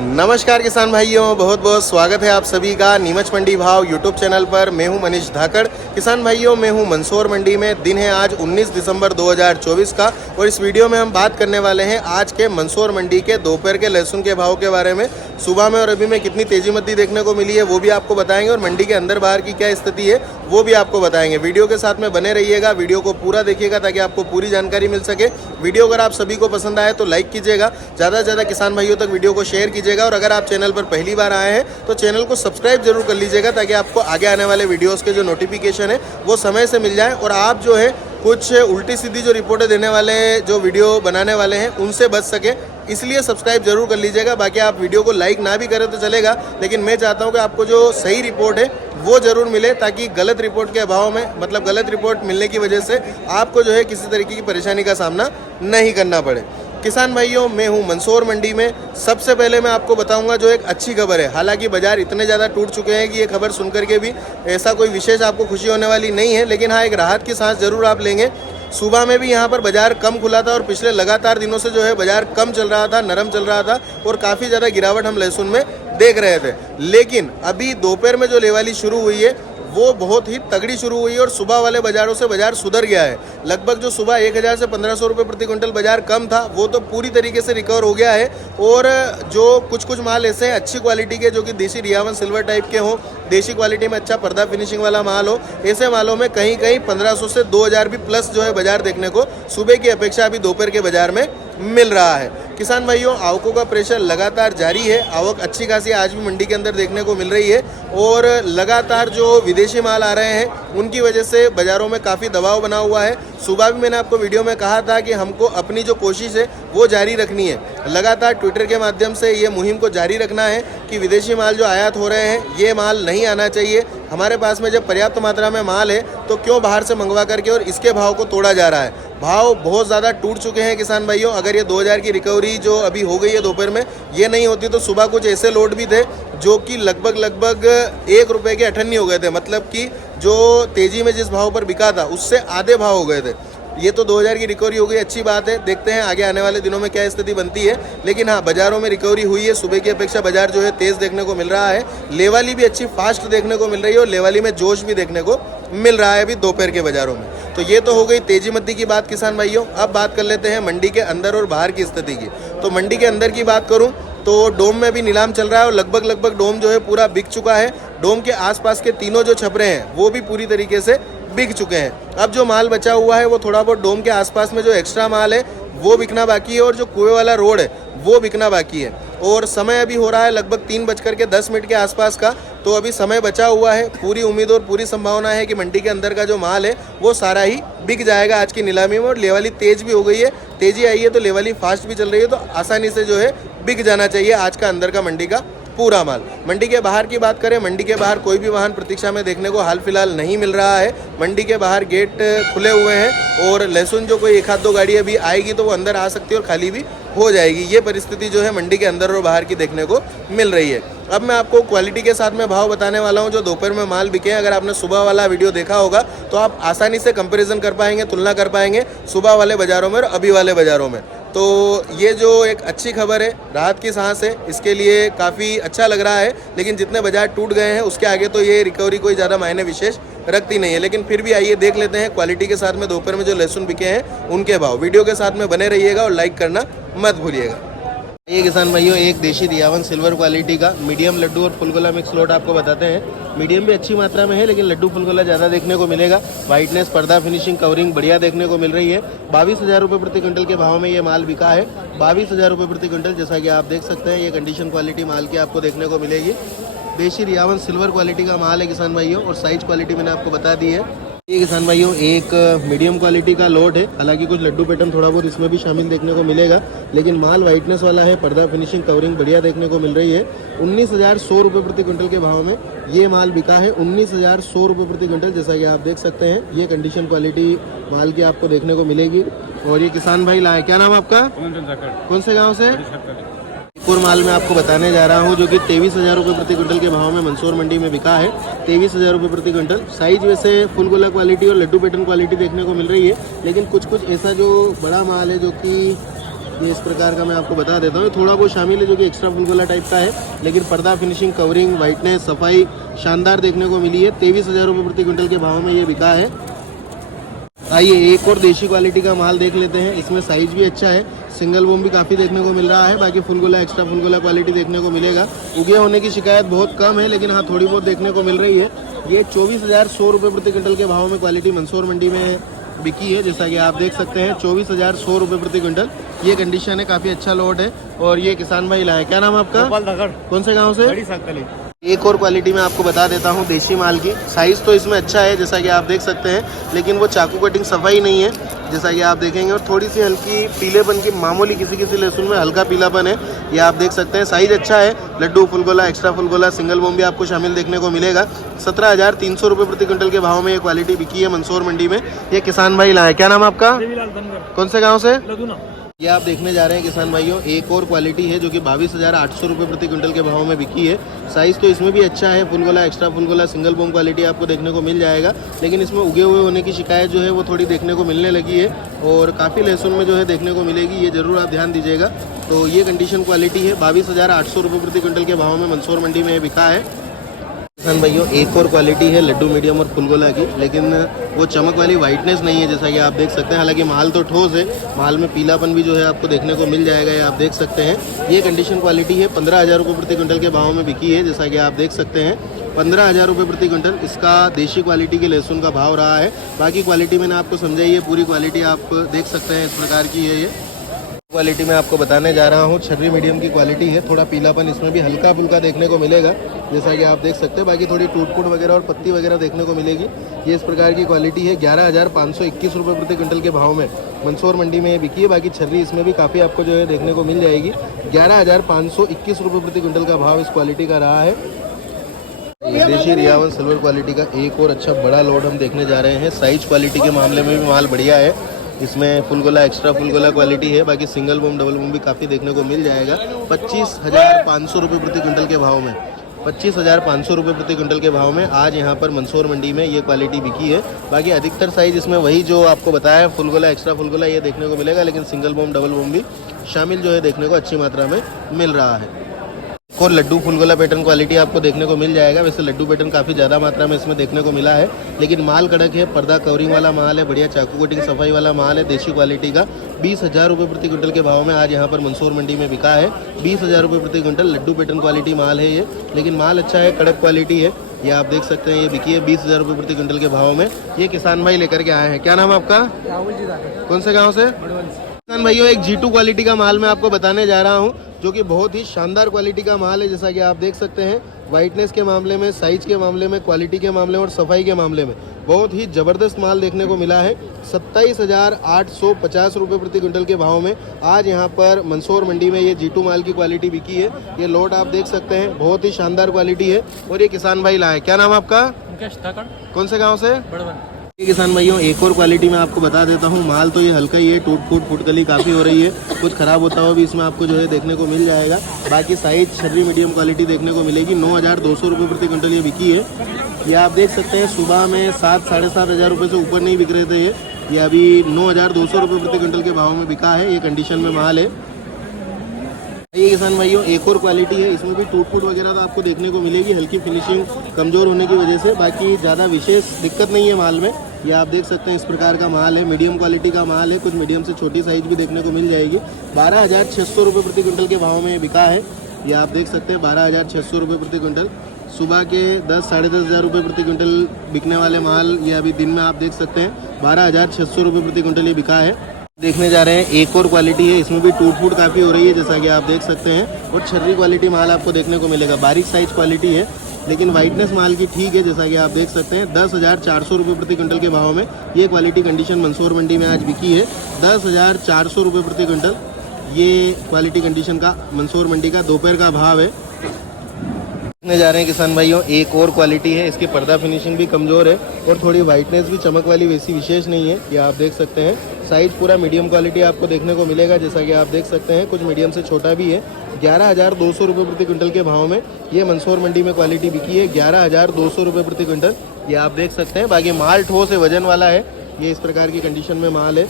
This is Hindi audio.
नमस्कार किसान भाइयों, बहुत बहुत स्वागत है आप सभी का नीमच मंडी भाव यूट्यूब चैनल पर। मैं हूं मनीष धाकड़। किसान भाइयों, मैं हूं मंदसौर मंडी में। दिन है आज 19 दिसंबर 2024 का और इस वीडियो में हम बात करने वाले हैं आज के मंदसौर मंडी के दोपहर के लहसुन के भाव के बारे में। सुबह में और अभी में कितनी तेजी मद्दी देखने को मिली है वो भी आपको बताएंगे और मंडी के अंदर बाहर की क्या स्थिति है वो भी आपको बताएंगे। वीडियो के साथ में बने रहिएगा, वीडियो को पूरा देखिएगा ताकि आपको पूरी जानकारी मिल सके। वीडियो अगर आप सभी को पसंद आए तो लाइक कीजिएगा, ज़्यादा से ज़्यादा किसान भाइयों तक वीडियो को शेयर कीजिएगा और अगर आप चैनल पर पहली बार आए हैं तो चैनल को सब्सक्राइब जरूर कर लीजिएगा ताकि आपको आगे आने वाले वीडियोस के जो नोटिफिकेशन है वो समय से मिल जाए और आप जो है कुछ उल्टी सीधी जो रिपोर्टें देने वाले जो वीडियो बनाने वाले हैं उनसे बच सके, इसलिए सब्सक्राइब जरूर कर लीजिएगा। बाकी आप वीडियो को लाइक ना भी करें तो चलेगा, लेकिन मैं चाहता हूं कि आपको जो सही रिपोर्ट है वो जरूर मिले ताकि गलत रिपोर्ट के अभाव में, मतलब गलत रिपोर्ट मिलने की वजह से आपको जो है किसी तरीके की परेशानी का सामना नहीं करना पड़े। किसान भाइयों, मैं हूं मंदसौर मंडी में। सबसे पहले मैं आपको बताऊंगा जो एक अच्छी खबर है। हालांकि बाजार इतने ज़्यादा टूट चुके हैं कि ये खबर सुनकर के भी ऐसा कोई विशेष आपको खुशी होने वाली नहीं है, लेकिन हाँ, एक राहत की सांस जरूर आप लेंगे। सुबह में भी यहाँ पर बाजार कम खुला था और पिछले लगातार दिनों से जो है बाजार कम चल रहा था, नरम चल रहा था और काफ़ी ज़्यादा गिरावट हम लहसुन में देख रहे थे। लेकिन अभी दोपहर में जो लेवाली शुरू हुई है वो बहुत ही तगड़ी शुरू हुई है और सुबह वाले बाजारों से बाजार सुधर गया है। लगभग जो सुबह 1000 से 1500 रुपये प्रति क्विंटल बाजार कम था वो तो पूरी तरीके से रिकवर हो गया है और जो कुछ माल ऐसे हैं अच्छी क्वालिटी के जो कि देसी रियावन सिल्वर टाइप के हों, देसी क्वालिटी में अच्छा पर्दा फिनिशिंग वाला माल हो, ऐसे मालों में कहीं 1500 से 2000 भी प्लस जो है बाजार देखने को सुबह की अपेक्षा अभी दोपहर के बाजार में मिल रहा है। किसान भाइयों, आवकों का प्रेशर लगातार जारी है। आवक अच्छी खासी आज भी मंडी के अंदर देखने को मिल रही है और लगातार जो विदेशी माल आ रहे हैं उनकी वजह से बाज़ारों में काफ़ी दबाव बना हुआ है। सुबह भी मैंने आपको वीडियो में कहा था कि हमको अपनी जो कोशिश है वो जारी रखनी है। लगातार ट्विटर के माध्यम से ये मुहिम को जारी रखना है कि विदेशी माल जो आयात हो रहे हैं ये माल नहीं आना चाहिए। हमारे पास में जब पर्याप्त मात्रा में माल है तो क्यों बाहर से मंगवा करके और इसके भाव को तोड़ा जा रहा है। भाव बहुत ज़्यादा टूट चुके हैं किसान भाइयों। अगर ये 2000 की रिकवरी जो अभी हो गई है दोपहर में ये नहीं होती तो सुबह कुछ ऐसे लोड भी थे जो कि लगभग 1 रुपये के 98 हो गए थे। मतलब कि जो तेजी में जिस भाव पर बिका था उससे आधे भाव हो गए थे। ये तो 2000 की रिकवरी हो गई, अच्छी बात है। देखते हैं आगे आने वाले दिनों में क्या स्थिति बनती है, लेकिन हाँ, बाजारों में रिकवरी हुई है। सुबह की अपेक्षा बाजार जो है तेज़ देखने को मिल रहा है। लेवाली भी अच्छी फास्ट देखने को मिल रही है और लेवाली में जोश भी देखने को मिल रहा है अभी दोपहर के बाजारों में। तो ये तो हो गई तेजी मद्दी की बात किसान भाइयों। अब बात कर लेते हैं मंडी के अंदर और बाहर की स्थिति की। तो मंडी के अंदर की बात करूँ तो डोम में भी नीलाम चल रहा है और लगभग डोम जो है पूरा बिक चुका है। डोम के आसपास के तीनों जो छपरे हैं वो भी पूरी तरीके से बिक चुके हैं। अब जो माल बचा हुआ है वो थोड़ा बहुत डोम के आसपास में जो एक्स्ट्रा माल है वो बिकना बाकी है और जो कुएं वाला रोड है वो बिकना बाकी है। और समय अभी हो रहा है लगभग 3:10 के आसपास का, तो अभी समय बचा हुआ है। पूरी उम्मीद और पूरी संभावना है कि मंडी के अंदर का जो माल है वो सारा ही बिक जाएगा आज की नीलामी में। और लेवाली तेज भी हो गई है, तेजी आई है तो लेवाली फास्ट भी चल रही है, तो आसानी से जो है बिक जाना चाहिए आज का अंदर का मंडी का पूरा माल। मंडी के बाहर की बात करें, मंडी के बाहर कोई भी वाहन प्रतीक्षा में देखने को हाल फिलहाल नहीं मिल रहा है। मंडी के बाहर गेट खुले हुए हैं और लहसुन जो कोई 1-2 गाड़ी अभी आएगी तो वो अंदर आ सकती है और खाली भी हो जाएगी। ये परिस्थिति जो है मंडी के अंदर और बाहर की देखने को मिल रही है। अब मैं आपको क्वालिटी के साथ में भाव बताने वाला हूं जो दोपहर में माल बिके हैं। अगर आपने सुबह वाला वीडियो देखा होगा तो आप आसानी से कंपैरिजन कर पाएंगे, तुलना कर पाएंगे सुबह वाले बाज़ारों में और अभी वाले बाज़ारों में। तो ये जो एक अच्छी खबर है, राहत की सांस है, इसके लिए काफ़ी अच्छा लग रहा है। लेकिन जितने बाजार टूट गए हैं उसके आगे तो ये रिकवरी कोई ज़्यादा मायने विशेष रखती नहीं है। लेकिन फिर भी आइए देख लेते हैं क्वालिटी के साथ में दोपहर में जो लहसुन बिके हैं उनके भाव। वीडियो के साथ में बने रहिएगा और लाइक करना मत भूलिएगा। ये किसान भाइयों, एक देशी रियावन सिल्वर क्वालिटी का मीडियम लड्डू और फुलगोला मिक्स लोट आपको बताते हैं। मीडियम भी अच्छी मात्रा में है लेकिन लड्डू फुलगोला ज़्यादा देखने को मिलेगा। वाइटनेस, पर्दा फिनिशिंग, कवरिंग बढ़िया देखने को मिल रही है। 22,000 रुपये प्रति क्विंटल के भाव में ये माल बिका है। 22,000 रुपये प्रति क्विंटल, जैसा कि आप देख सकते हैं। ये कंडीशन क्वालिटी माल की आपको देखने को मिलेगी। देशी रियावन सिल्वर क्वालिटी का माल है किसान भाइयों और साइज क्वालिटी मैंने आपको बता दी है। ये किसान भाइयों एक मीडियम क्वालिटी का लोट है। हालांकि कुछ लड्डू पैटर्न थोड़ा बहुत इसमें भी शामिल देखने को मिलेगा, लेकिन माल वाइटनेस वाला है। पर्दा फिनिशिंग, कवरिंग बढ़िया देखने को मिल रही है। 19,100 रुपये प्रति क्विंटल के भाव में ये माल बिका है। 19,100 रुपये प्रति क्विंटल, जैसा कि आप देख सकते हैं। ये कंडीशन क्वालिटी माल की आपको देखने को मिलेगी। और ये किसान भाई लाए, क्या नाम आपका? कौन से गाँव से? एक और माल मैं आपको बताने जा रहा हूँ जो कि 23,000 रुपये प्रति क्विंटल के भाव में मंदसौर मंडी में बिका है। 23,000 रुपये प्रति क्विंटल। साइज वैसे फुल गोला क्वालिटी और लड्डू पैटर्न क्वालिटी देखने को मिल रही है, लेकिन कुछ ऐसा जो बड़ा माल है जो कि ये इस प्रकार का मैं आपको बता देता हूँ। थोड़ा बहुत शामिल है जो कि एक्स्ट्रा फुल गोला टाइप का है, लेकिन पर्दा फिनिशिंग, कवरिंग, वाइटनेस, सफाई शानदार देखने को मिली है। 23,000 रुपये प्रति क्विंटल के भाव में ये बिका है। आइए एक और देशी क्वालिटी का माल देख लेते हैं। इसमें साइज भी अच्छा है, सिंगल बोम भी काफ़ी देखने को मिल रहा है। बाकी फुल गोला, एक्स्ट्रा फुल गोला क्वालिटी देखने को मिलेगा। उगे होने की शिकायत बहुत कम है, लेकिन हाँ थोड़ी बहुत देखने को मिल रही है। ये 24,100 रुपये प्रति क्विंटल के भाव में क्वालिटी मंदसौर मंडी में बिकी है। जैसा कि आप देख सकते हैं 24,100 रुपये प्रति क्विंटल ये कंडीशन है, काफ़ी अच्छा लोड है। और ये किसान भाई लाए, क्या नाम है आपका? गोपाल धाकड़। कौन से गाँव से? एक और क्वालिटी में आपको बता देता हूँ देशी माल की। साइज़ तो इसमें अच्छा है जैसा कि आप देख सकते हैं, लेकिन वो चाकू कटिंग सफाई नहीं है जैसा कि आप देखेंगे। और थोड़ी सी हल्की पीलेपन की, मामूली किसी लहसुन में हल्का पीलापन है, ये आप देख सकते हैं। साइज़ अच्छा है। लड्डू, फुल गोला, एक्स्ट्रा फुल गोला, सिंगल बोम भी आपको शामिल देखने को मिलेगा। 17,300 रुपये प्रति क्विंटल के भाव में ये क्वालिटी बिकी है मंदसौर मंडी में। ये किसान भाई लाए, क्या नाम आपका? कौन से गाँव से? ये आप देखने जा रहे हैं किसान भाइयों, एक और क्वालिटी है जो कि 22,800 रुपये प्रति क्विंटल के भाव में बिकी है। साइज़ तो इसमें भी अच्छा है। फुल गोला, एक्स्ट्रा फुल गोला, सिंगल बोम क्वालिटी आपको देखने को मिल जाएगा, लेकिन इसमें उगे हुए होने की शिकायत जो है वो थोड़ी देखने को मिलने लगी है और काफ़ी लहसुन में जो है देखने को मिलेगी। ये ज़रूर आप ध्यान दीजिएगा। तो ये कंडीशन क्वालिटी है। 22,800 रुपये प्रति क्विंटल के भाव में मंदसौर मंडी में बिका है। किसान भाइयों एक और क्वालिटी है लड्डू मीडियम और फुल गोला की, लेकिन वो चमक वाली वाइटनेस नहीं है जैसा कि आप देख सकते हैं। हालांकि माल तो ठोस है, माल में पीलापन भी जो है आपको देखने को मिल जाएगा, ये आप देख सकते हैं। ये कंडीशन क्वालिटी है। 15,000 रुपये प्रति क्विंटल के भाव में बिकी है जैसा कि आप देख सकते हैं। 15,000 रुपये प्रति क्विंटल इसका देशी क्वालिटी के लहसुन का भाव रहा है। बाकी क्वालिटी मैंने आपको समझाई है, पूरी क्वालिटी आप देख सकते हैं इस प्रकार की है। ये क्वालिटी मैं आपको बताने जा रहा हूँ, छर्री मीडियम की क्वालिटी है। थोड़ा पीलापन इसमें भी हल्का फुल्का देखने को मिलेगा जैसा कि आप देख सकते हैं। बाकी थोड़ी टूट-फूट वगैरह और पत्ती वगैरह देखने को मिलेगी। ये इस प्रकार की क्वालिटी है। 11,521 रुपये प्रति क्विंटल के भाव में मंदसौर मंडी में ये बिकी है। बाकी छर्री इसमें भी काफ़ी आपको जो है देखने को मिल जाएगी। 11,521 रुपये प्रति क्विंटल का भाव इस क्वालिटी का रहा है। देशी रियावन सिल्वर क्वालिटी का एक और अच्छा बड़ा लोड हम देखने जा रहे हैं। साइज क्वालिटी के मामले में भी माल बढ़िया है। इसमें फुल गोला, एक्स्ट्रा फुल गोला क्वालिटी है। बाकी सिंगल बोम, डबल बोम भी काफ़ी देखने को मिल जाएगा। 25,500 रुपये प्रति क्विंटल के भाव में, 25,500 रुपये प्रति क्विंटल के भाव में आज यहाँ पर मंदसौर मंडी में ये क्वालिटी बिकी है। बाकी अधिकतर साइज इसमें वही जो आपको बताया, फुल गोला, एक्स्ट्रा फुल गोला ये देखने को मिलेगा, लेकिन सिंगल बोम, डबल बोम भी शामिल जो है देखने को अच्छी मात्रा में मिल रहा है। और लड्डू फुल गोला पैटर्न क्वालिटी आपको देखने को मिल जाएगा। वैसे लड्डू पैटर्न काफ़ी ज़्यादा मात्रा में इसमें देखने को मिला है, लेकिन माल कड़क है। पर्दा कवरिंग वाला माल है, बढ़िया चाकू कटिंग सफाई वाला माल है, देशी क्वालिटी का। 20,000 रुपये प्रति क्विंटल के भाव में आज यहाँ पर मंदसौर मंडी में बिका है। 20,000 रुपये प्रति क्विंटल लड्डू पैटर्न क्वालिटी माल है ये, लेकिन माल अच्छा है, कड़क क्वालिटी है। ये आप देख सकते हैं, ये बिकी है 20,000 रुपये प्रति क्विंटल के भाव में। ये किसान भाई लेकर के आए हैं, क्या नाम है आपका? राहुल जी धाकड़। कौन से गाँव से? किसान भाइयों एक G2 क्वालिटी का माल मैं आपको बताने जा रहा हूँ, जो कि बहुत ही शानदार क्वालिटी का माल है। जैसा कि आप देख सकते हैं, वाइटनेस के मामले में, साइज के मामले में, क्वालिटी के मामले में और सफाई के मामले में बहुत ही ज़बरदस्त माल देखने को मिला है। 27,850 रुपये प्रति क्विंटल के भाव में आज यहाँ पर मंदसौर मंडी में ये G2 माल की क्वालिटी बिकी है। ये लोड आप देख सकते हैं, बहुत ही शानदार क्वालिटी है। और ये किसान भाई लाए, क्या नाम आपका? मुकेश धाकड़। कौन से गाँव से? बड़वन। ये किसान भाइयों एक और क्वालिटी मैं आपको बता देता हूँ। माल तो ये हल्का ही है, टूट-फूट, फुटकली काफ़ी हो रही है, कुछ ख़राब होता हुआ भी इसमें आपको जो है देखने को मिल जाएगा। बाकी साइज छर्री मीडियम क्वालिटी देखने को मिलेगी। 9,200 रुपये प्रति क्विंटल ये बिकी है। ये आप देख सकते हैं, सुबह में 7-7,500 रुपये से ऊपर नहीं बिक रहे थे ये अभी 9,200 रुपये प्रति क्विंटल के भाव में बिका है। ये कंडीशन में माल है। ये किसान भाइयों एक और क्वालिटी है, इसमें भी टूट-फूट वगैरह तो आपको देखने को मिलेगी, हल्की फिनिशिंग कमज़ोर होने की वजह से। बाकी ज़्यादा विशेष दिक्कत नहीं है माल में। ये आप देख सकते हैं, इस प्रकार का माल है, मीडियम क्वालिटी का माल है। कुछ मीडियम से छोटी साइज भी देखने को मिल जाएगी। 12,600 रुपये प्रति क्विंटल के भाव में बिका है। ये आप देख सकते हैं 12,600 रुपये प्रति क्विंटल। सुबह के 10-10,500 रुपये प्रति क्विंटल बिकने वाले माल ये अभी दिन में आप देख सकते हैं 12,600 रुपये प्रति क्विंटल ये बिका है। देखने जा रहे हैं एक और क्वालिटी है, इसमें भी टूट-फूट काफ़ी हो रही है जैसा कि आप देख सकते हैं। और छर्री क्वालिटी माल आपको देखने को मिलेगा, बारीक साइज क्वालिटी है, लेकिन वाइटनेस माल की ठीक है जैसा कि आप देख सकते हैं। 10,400 रुपये प्रति क्विंटल के भाव में ये क्वालिटी कंडीशन मंदसौर मंडी में आज बिकी है। 10,400 रुपये प्रति क्विंटल ये क्वालिटी कंडीशन का मंदसौर मंडी का दोपहर का भाव है। देखने जा रहे हैं किसान भाइयों एक और क्वालिटी है, इसकी पर्दा फिनिशिंग भी कमज़ोर है और थोड़ी वाइटनेस भी चमक वाली वैसी विशेष नहीं है। ये आप देख सकते हैं, साइज पूरा मीडियम क्वालिटी आपको देखने को मिलेगा जैसा कि आप देख सकते हैं, कुछ मीडियम से छोटा भी है। 11,200 रुपये प्रति क्विंटल के भाव में ये मंदसौर मंडी में क्वालिटी बिकी है। 11,200 रुपये प्रति क्विंटल ये आप देख सकते हैं। बाकी माल ठोस है, वजन वाला है, ये इस प्रकार की कंडीशन में माल है।